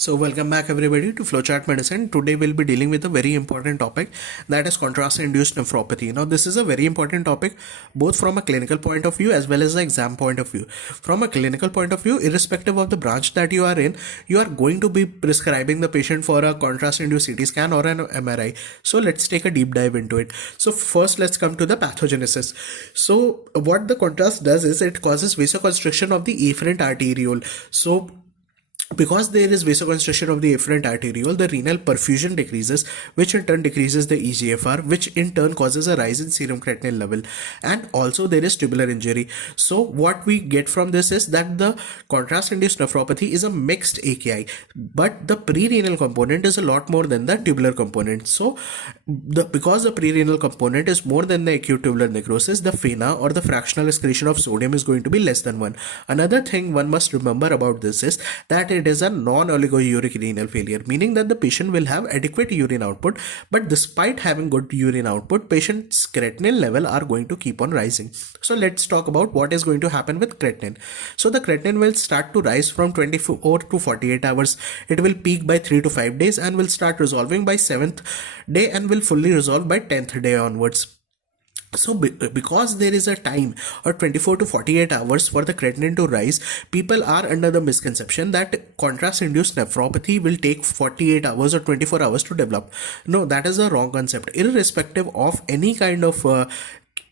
So welcome back everybody to Flowchart Medicine. Today we'll be dealing with a very important topic, that is contrast-induced nephropathy. Now this is a very important topic both from a clinical point of view as well as an exam point of view. From a clinical point of view, irrespective of the branch that you are in, you are going to be prescribing the patient for a contrast-induced CT scan or an MRI. So let's take a deep dive into it. So first let's come to the pathogenesis. So what the contrast does is it causes vasoconstriction of the afferent arteriole. So because there is vasoconstriction of the afferent arteriole, the renal perfusion decreases, which in turn decreases the EGFR, which in turn causes a rise in serum creatinine level. And also there is tubular injury. So what we get from this is that the contrast-induced nephropathy is a mixed AKI, but the pre-renal component is a lot more than the tubular component. So because the pre-renal component is more than the acute tubular necrosis, the FENA or the fractional excretion of sodium is going to be less than 1. Another thing one must remember about this is that it is a non-oligouric renal failure, meaning that the patient will have adequate urine output, but despite having good urine output, patient's creatinine level are going to keep on rising. So let's talk about what is going to happen with creatinine. So the creatinine will start to rise from 24 to 48 hours. It will peak by 3 to 5 days and will start resolving by 7th day and will fully resolve by 10th day onwards. So because there is a time or 24 to 48 hours for the creatinine to rise, people are under the misconception that contrast-induced nephropathy will take 48 hours or 24 hours to develop. No, that is a wrong concept. Irrespective of any kind of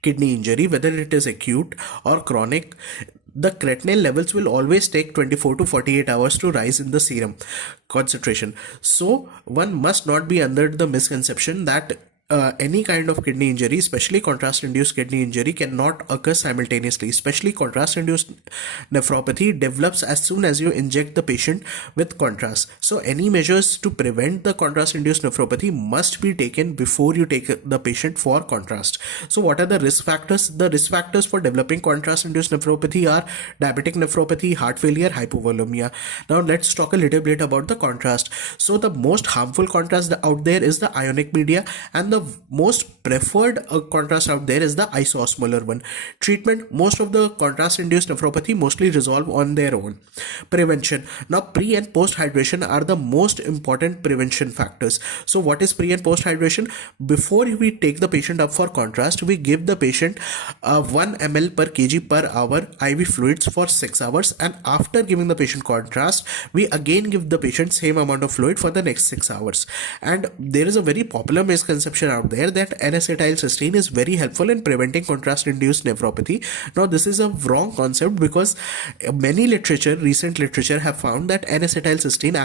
kidney injury, whether it is acute or chronic, the creatinine levels will always take 24 to 48 hours to rise in the serum concentration. So one must not be under the misconception that any kind of kidney injury, especially contrast-induced kidney injury, cannot occur simultaneously. Especially contrast-induced nephropathy develops as soon as you inject the patient with contrast. So any measures to prevent the contrast-induced nephropathy must be taken before you take the patient for contrast. So what are the risk factors? The risk factors for developing contrast-induced nephropathy are diabetic nephropathy, heart failure, hypovolemia. Now let's talk a little bit about the contrast. So the most harmful contrast out there is the ionic media, and the most preferred contrast out there is the isoosmolar one. Treatment: most of the contrast-induced nephropathy mostly resolve on their own. Prevention: now pre and post hydration are the most important prevention factors. So what is pre and post hydration? Before we take the patient up for contrast, we give the patient 1 ml per kg per hour IV fluids for 6 hours, and after giving the patient contrast, we again give the patient same amount of fluid for the next 6 hours. And there is a very popular misconception out there that N-acetylcysteine is very helpful in preventing contrast-induced nephropathy. Now this is a wrong concept, because many recent literature have found that N-acetylcysteine